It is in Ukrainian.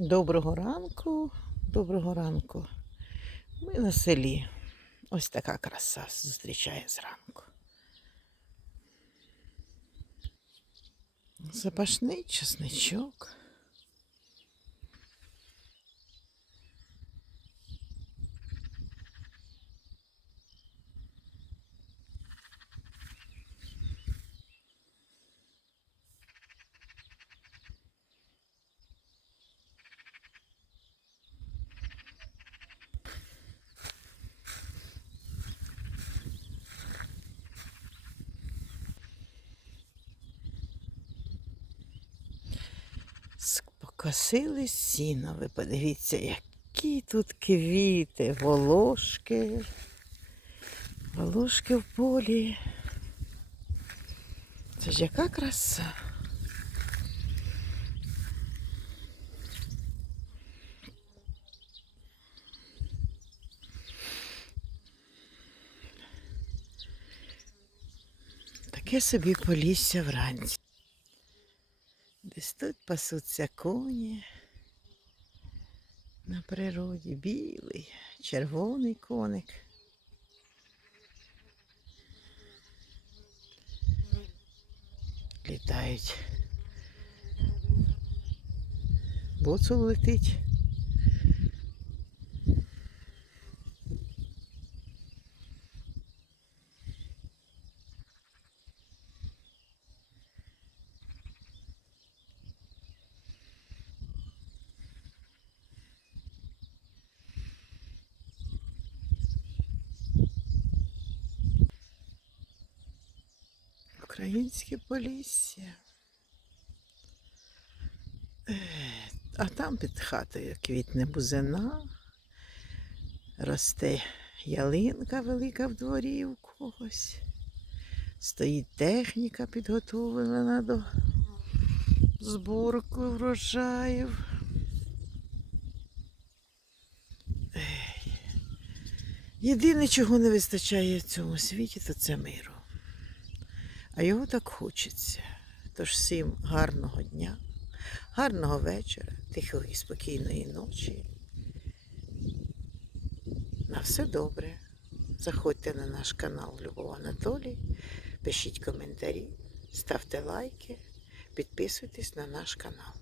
Доброго ранку, доброго ранку. Ми на селі. Ось така краса зустрічає зранку. Запашний чесничок. Покосили сіно. Ви подивіться, які тут квіти, волошки. Волошки в полі. Це ж яка краса. Таке собі полісся вранці. Десь тут пасуться коні на природі. Білий, червоний коник. Літають. Боцул летить. Українське полісся. Е, А там під хатою квітне бузина, росте ялинка велика в дворі у когось. Стоїть техніка підготовлена до зборку врожаїв. Єдине, чого не вистачає в цьому світі, то це миру. А його так хочеться. Тож всім гарного дня, гарного вечора, тихої спокійної ночі. На все добре. Заходьте на наш канал Любов Анатолій, пишіть коментарі, ставте лайки, підписуйтесь на наш канал.